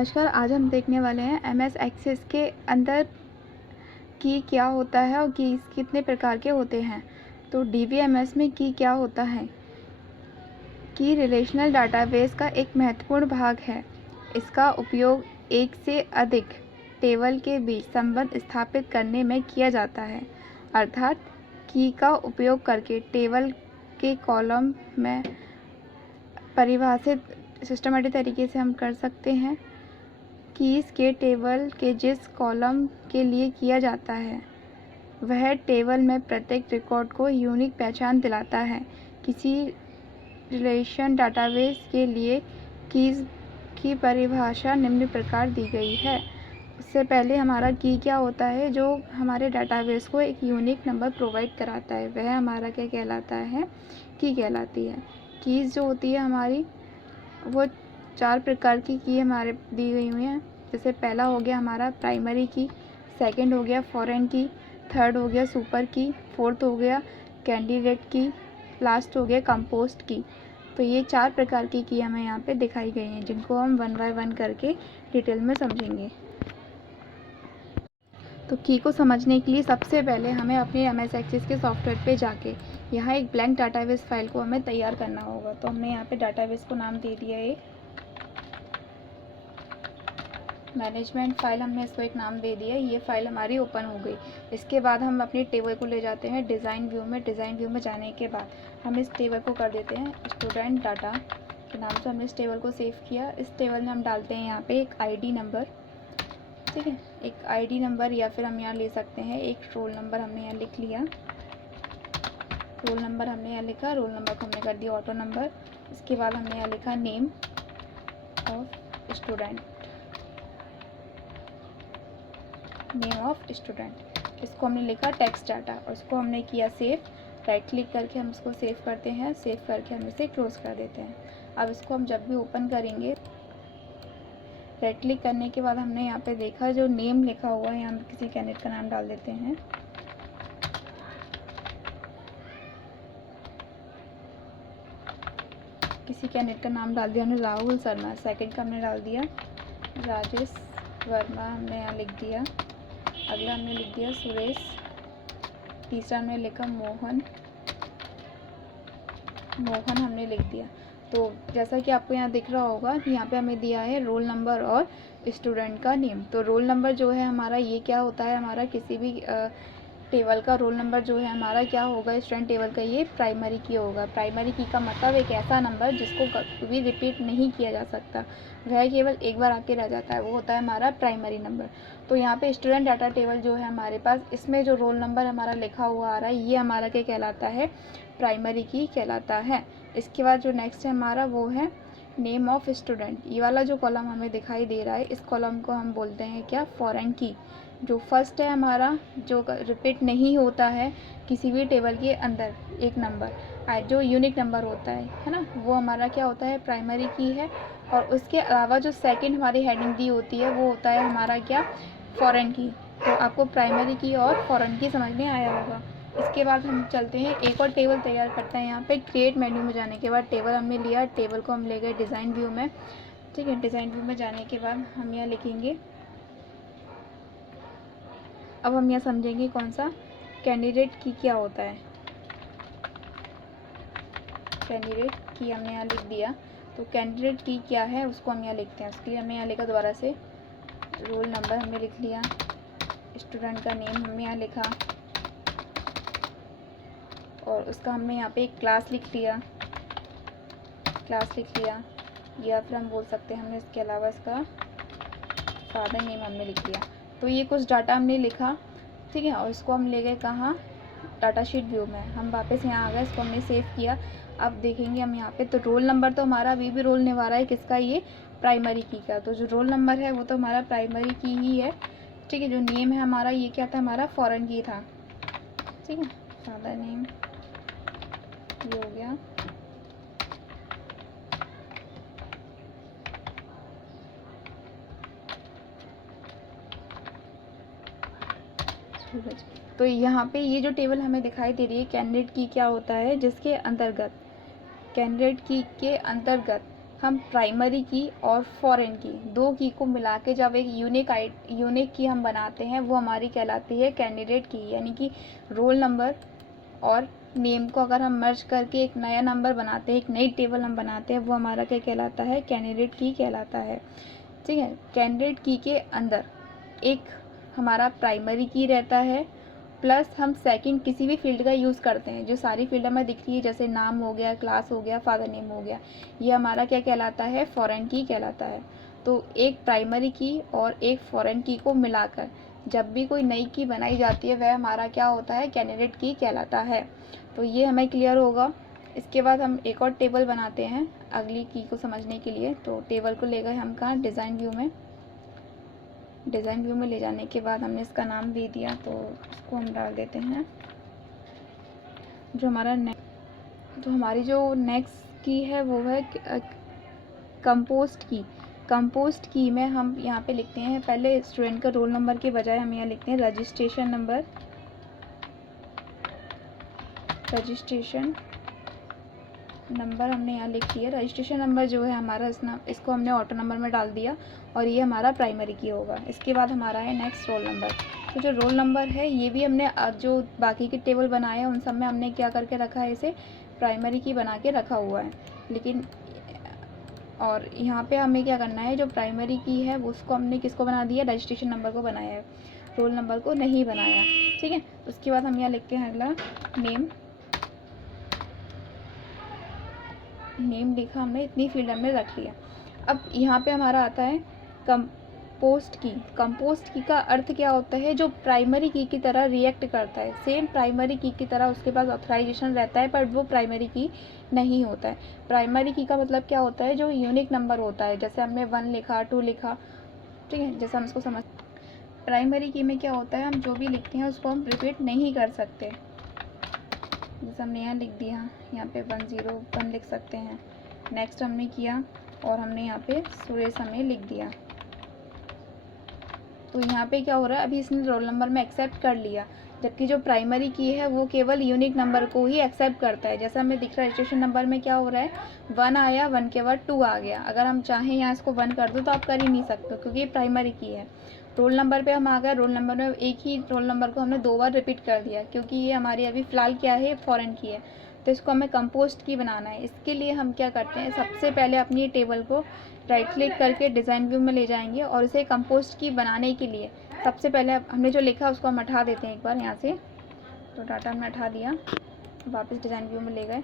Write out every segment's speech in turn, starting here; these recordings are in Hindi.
नमस्कार। आज हम देखने वाले हैं एमएस एक्सेस के अंदर की क्या होता है और कीज़ कितने प्रकार के होते हैं। तो डीबीएमएस में की क्या होता है। की रिलेशनल डाटाबेस का एक महत्वपूर्ण भाग है। इसका उपयोग एक से अधिक टेबल के बीच संबंध स्थापित करने में किया जाता है, अर्थात की का उपयोग करके टेबल के कॉलम में परिभाषित सिस्टमैटिक तरीके से हम कर सकते हैं। कीज़ के टेबल के जिस कॉलम के लिए किया जाता है वह टेबल में प्रत्येक रिकॉर्ड को यूनिक पहचान दिलाता है। किसी रिलेशन डाटाबेस के लिए कीज़ की परिभाषा निम्न प्रकार दी गई है। इससे पहले हमारा की क्या होता है, जो हमारे डाटाबेस को एक यूनिक नंबर प्रोवाइड कराता है, वह हमारा क्या कहलाता है, की कहलाती है। कीज़ जो होती है हमारी, वो 4 प्रकार की हमारे दी गई हुई हैं। जैसे पहला हो गया हमारा प्राइमरी की, सेकंड हो गया फॉरेन की, थर्ड हो गया सुपर की, फोर्थ हो गया कैंडिडेट की, लास्ट हो गया कंपोस्ट की। तो ये 4 प्रकार की हमें यहाँ पे दिखाई गई हैं, जिनको हम वन बाय वन करके डिटेल में समझेंगे। तो की को समझने के लिए सबसे पहले हमें अपने एमएस एक्सेस के सॉफ्टवेयर पे जाके यहाँ एक ब्लैंक डाटाबेस फाइल को हमें तैयार करना होगा। तो हमने यहाँ पे डाटाबेस को नाम दे दिया एक मैनेजमेंट फाइल, हमने इसको एक नाम दे दिया। ये फाइल हमारी ओपन हो गई। इसके बाद हम अपनी टेबल को ले जाते हैं डिज़ाइन व्यू में। डिज़ाइन व्यू में जाने के बाद हम इस टेबल को कर देते हैं स्टूडेंट डाटा के नाम से। हमने इस टेबल को सेव किया। इस टेबल में हम डालते हैं यहाँ पे एक आईडी नंबर, ठीक है, एक आईडी नंबर, या फिर हम यहाँ ले सकते हैं एक रोल नंबर। हमने यहाँ लिख लिया रोल नंबर, हमने यहाँ लिखा रोल नंबर को हमने कर दिया ऑटो नंबर। इसके बाद हमने यहाँ लिखा name of student, name of student, इसको हमने लिखा टेक्स्ट डाटा और इसको हमने किया सेव। राइट क्लिक करके हम इसको सेव करते हैं। सेव करके हम इसे क्लोज कर देते हैं। अब इसको हम जब भी ओपन करेंगे, राइट क्लिक करने के बाद हमने यहाँ पे देखा जो नेम लिखा हुआ है, हम किसी कैंडिडेट का नाम डाल देते हैं। किसी कैंडिडेट का नाम डाल दिया हमने राहुल शर्मा। सेकंड का हमने डाल दिया राजेश वर्मा, हमने यहाँ लिख दिया। अगला हमने लिख दिया सुरेश। तीसरा हमने लिखा मोहन हमने लिख दिया। तो जैसा कि आपको यहाँ दिख रहा होगा कि यहाँ पे हमें दिया है रोल नंबर और स्टूडेंट का नेम। तो रोल नंबर जो है हमारा, ये क्या होता है, हमारा किसी भी टेबल का रोल नंबर जो है हमारा क्या होगा, स्टूडेंट टेबल का ये प्राइमरी की होगा। प्राइमरी की का मतलब एक ऐसा नंबर जिसको कभी रिपीट नहीं किया जा सकता, वह केवल एक बार आके रह जाता है, वो होता है हमारा प्राइमरी नंबर। तो यहाँ पे स्टूडेंट डाटा टेबल जो है हमारे पास, इसमें जो रोल नंबर हमारा लिखा हुआ आ रहा है, ये हमारा क्या कहलाता है, प्राइमरी की कहलाता है। इसके बाद जो नेक्स्ट है हमारा, वो है नेम ऑफ स्टूडेंट। ये वाला जो कॉलम हमें दिखाई दे रहा है, इस कॉलम को हम बोलते हैं क्या, फॉरेन की। जो फर्स्ट है हमारा, जो रिपीट नहीं होता है किसी भी टेबल के अंदर एक नंबर, जो यूनिक नंबर होता है ना, वो हमारा क्या होता है, प्राइमरी की है। और उसके अलावा जो सेकंड हमारी हेडिंग दी होती है, वो होता है हमारा क्या, फॉरेन की। तो आपको प्राइमरी की और फॉरेन की समझ में आया होगा। इसके बाद हम चलते हैं, एक और टेबल तैयार करते हैं। यहाँ पे क्रिएट मेन्यू में जाने के बाद टेबल हमने लिया, टेबल को हम ले गए डिज़ाइन व्यू में, ठीक है। डिज़ाइन व्यू में जाने के बाद हम यहाँ लिखेंगे, अब हम यहाँ समझेंगे कौन सा, कैंडिडेट की क्या होता है। कैंडिडेट की हमने यहाँ लिख दिया। तो कैंडिडेट की क्या है उसको हम यहाँ लिखते हैं। उसके लिए हमने यहाँ लिखा दोबारा से रोल नंबर हमने लिख लिया, स्टूडेंट का नेम हमने यहाँ लिखा, और उसका हमने यहाँ पे एक क्लास लिख लिया, या फिर हम बोल सकते हैं हमने इसके अलावा इसका फादर नेम हमने लिख दिया। तो ये कुछ डाटा हमने लिखा, ठीक है, और इसको हम ले गए कहाँ, डाटा शीट व्यू में। हम वापस यहाँ आ गए, इसको हमने सेव किया। अब देखेंगे हम यहाँ पे, तो रोल नंबर तो हमारा अभी भी रोल निभा रहा है किसका, ये प्राइमरी की का। तो जो रोल नंबर है वो तो हमारा प्राइमरी की ही है, ठीक है। जो नेम है हमारा, ये क्या था, हमारा फॉरेन की था, ठीक है। फादर नेम ये हो गया। तो यहाँ पे ये जो टेबल हमें दिखाई दे रही है, कैंडिडेट की क्या होता है, जिसके अंतर्गत कैंडिडेट की के अंतर्गत हम प्राइमरी की और फॉरेन की, दो की को मिला के जब एक यूनिक की हम बनाते हैं, वो हमारी कहलाती है कैंडिडेट की। यानी कि रोल नंबर और नेम को अगर हम मर्ज करके एक नया नंबर बनाते हैं, एक नई टेबल हम बनाते हैं, वो हमारा क्या कहलाता है, कैंडिडेट की कहलाता है। ठीक है, कैंडिडेट की के अंदर एक हमारा प्राइमरी की रहता है, प्लस हम सेकंड किसी भी फील्ड का यूज़ करते हैं। जो सारी फील्ड हमें दिख रही है, जैसे नाम हो गया, क्लास हो गया, फादर नेम हो गया, ये हमारा क्या कहलाता है, फॉरेन की कहलाता है। तो एक प्राइमरी की और एक फॉरेन की को मिलाकर जब भी कोई नई की बनाई जाती है, वह हमारा क्या होता है, कैंडिडेट की कहलाता है। तो ये हमें क्लियर होगा। इसके बाद हम एक और टेबल बनाते हैं अगली की को समझने के लिए। तो टेबल को ले गए हम कहाँ, डिज़ाइन व्यू में। डिज़ाइन व्यू में ले जाने के बाद हमने इसका नाम दे दिया, तो इसको हम डाल देते हैं जो हमारी जो नेक्स्ट की है वो है कंपोस्ट की। कंपोस्ट की में हम यहाँ पे लिखते हैं, पहले स्टूडेंट का रोल नंबर के बजाय हम यहाँ लिखते हैं रजिस्ट्रेशन नंबर। रजिस्ट्रेशन नंबर हमने यहाँ लिख दिया। रजिस्ट्रेशन नंबर जो है हमारा इसको हमने ऑटो नंबर में डाल दिया और ये हमारा प्राइमरी की होगा। इसके बाद हमारा है नेक्स्ट रोल नंबर। तो जो रोल नंबर है ये भी हमने जो बाकी के टेबल बनाए हैं उन सब में हमने क्या करके रखा है, इसे प्राइमरी की बना के रखा हुआ है। लेकिन और यहाँ पे हमें क्या करना है, जो प्राइमरी की है उसको हमने किसको बना दिया, रजिस्ट्रेशन नंबर को बनाया है, रोल नंबर को नहीं बनाया। ठीक है, उसके बाद हम यहाँ लिखते हैं अगला नेम लिखा हमने, इतनी फील्ड हमने रख लिया। अब यहाँ पे हमारा आता है कंपोस्ट की। कंपोस्ट की का अर्थ क्या होता है, जो प्राइमरी की तरह रिएक्ट करता है, सेम प्राइमरी की तरह उसके पास ऑथराइजेशन रहता है, पर वो प्राइमरी की नहीं होता है। प्राइमरी की का मतलब क्या होता है, जो यूनिक नंबर होता है, जैसे हमने 1 लिखा, 2 लिखा, ठीक है, जैसे हम इसको समझ। प्राइमरी की में क्या होता है, हम जो भी लिखते हैं उसको हम रिपीट नहीं कर सकते। जैसे हमने यहाँ लिख दिया, यहाँ पे 101 लिख सकते हैं। नेक्स्ट हमने किया और हमने यहाँ पे सुरेश हमें लिख दिया। तो यहाँ पे क्या हो रहा है, अभी इसने रोल नंबर में एक्सेप्ट कर लिया, जबकि जो प्राइमरी की है वो केवल यूनिक नंबर को ही एक्सेप्ट करता है। जैसे हमें दिख रहा है रजिस्ट्रेशन नंबर में क्या हो रहा है, 1 आया, 1 के बाद 2 आ गया। अगर हम चाहें यहाँ इसको 1 कर दो तो आप कर ही नहीं सकते, क्योंकि ये प्राइमरी की है। रोल नंबर पे हम आ गए, रोल नंबर में एक ही रोल नंबर को हमने 2 बार रिपीट कर दिया, क्योंकि ये हमारी अभी फ़िलहाल क्या है, फॉरेन की है। तो इसको हमें कंपोस्ट की बनाना है। इसके लिए हम क्या करते हैं, सबसे पहले अपनी टेबल को राइट क्लिक करके डिज़ाइन व्यू में ले जाएंगे और इसे कंपोस्ट की बनाने के लिए सबसे पहले हमने जो लिखा उसको हम हटा देते हैं एक बार यहाँ से। तो डाटा हमने हटा दिया, वापस डिज़ाइन व्यू में ले गए।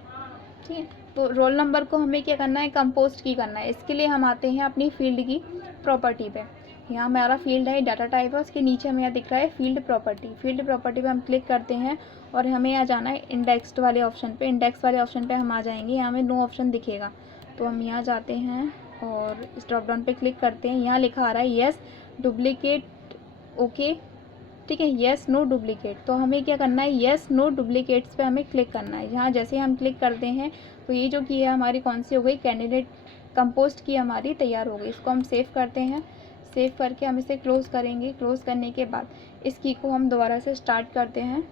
ठीक है, तो रोल नंबर को हमें क्या करना है, कंपोस्ट की करना है। इसके लिए हम आते हैं अपनी फील्ड की प्रॉपर्टी पे। यहाँ हमारा फील्ड है, डाटा टाइप है, उसके नीचे हमें यहाँ दिख रहा है फील्ड प्रॉपर्टी। फील्ड प्रॉपर्टी पे हम क्लिक करते हैं और हमें यहाँ जाना है इंडेक्स वाले ऑप्शन पे। इंडेक्स वाले ऑप्शन पे हम आ जाएंगे, यहाँ हमें नो ऑप्शन दिखेगा, तो हम यहाँ जाते हैं और इस ड्रॉप डाउन पे क्लिक करते हैं। यहाँ लिखा आ रहा है येस डुप्लीकेट ओके, ठीक है, येस नो डुप्लीकेट। तो हमें क्या करना है, येस नो डुप्लीकेट्स पे हमें क्लिक करना है। यहाँ जैसे हम क्लिक करते हैं तो ये जो की है हमारी कौन सी हो गई, कैंडिडेट कंपोस्ट की हमारी तैयार हो गई। इसको हम सेव करते हैं, सेव करके हम इसे क्लोज़ करेंगे। क्लोज़ करने के बाद इस की को हम दोबारा से स्टार्ट करते हैं।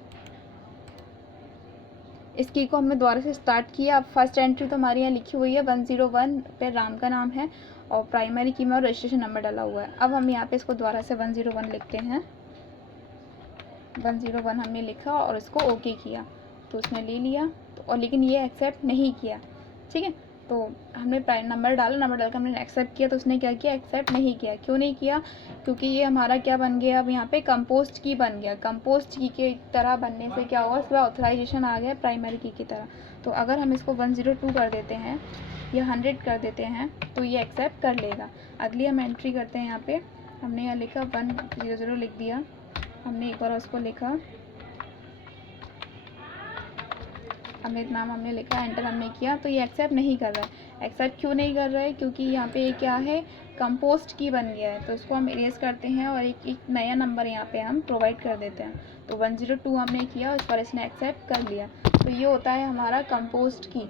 इस की को हमने दोबारा से स्टार्ट किया। अब फर्स्ट एंट्री तो हमारी यहाँ लिखी हुई है 101 पे राम का नाम है और प्राइमरी की में और रजिस्ट्रेशन नंबर डाला हुआ है। अब हम यहाँ पे इसको दोबारा से 101 लिखते हैं। 101 हमने लिखा और इसको ओके किया, तो उसने ले लिया। तो और लेकिन ये एक्सेप्ट नहीं किया, ठीक है। तो हमने प्राइम नंबर डाला, नंबर डालकर हमने एक्सेप्ट किया, तो उसने क्या किया, एक्सेप्ट नहीं किया। क्यों नहीं किया, क्योंकि ये हमारा क्या बन गया, अब यहाँ पे कंपोस्ट की बन गया। कंपोस्ट की के तरह बनने से क्या हुआ, इसका ऑथराइजेशन आ गया प्राइमरी की तरह। तो अगर हम इसको 102 कर देते हैं या 100 कर देते हैं तो ये एक्सेप्ट कर लेगा। अगली हम एंट्री करते हैं, यहाँ पे हमने यहाँ लिखा 100 लिख दिया, हमने एक बार उसको लिखा, अमित नाम हमने लिखा, एंटर हमने किया, तो ये एक्सेप्ट नहीं कर रहा है। एक्सेप्ट क्यों नहीं कर रहा है, क्योंकि यहाँ पे क्या है, कंपोस्ट की बन गया है। तो इसको हम इरेज करते हैं और एक नया नंबर यहाँ पे हम प्रोवाइड कर देते हैं। तो 102 हमने किया, उस पर इसने एक्सेप्ट कर लिया। तो ये होता है हमारा कंपोस्ट की।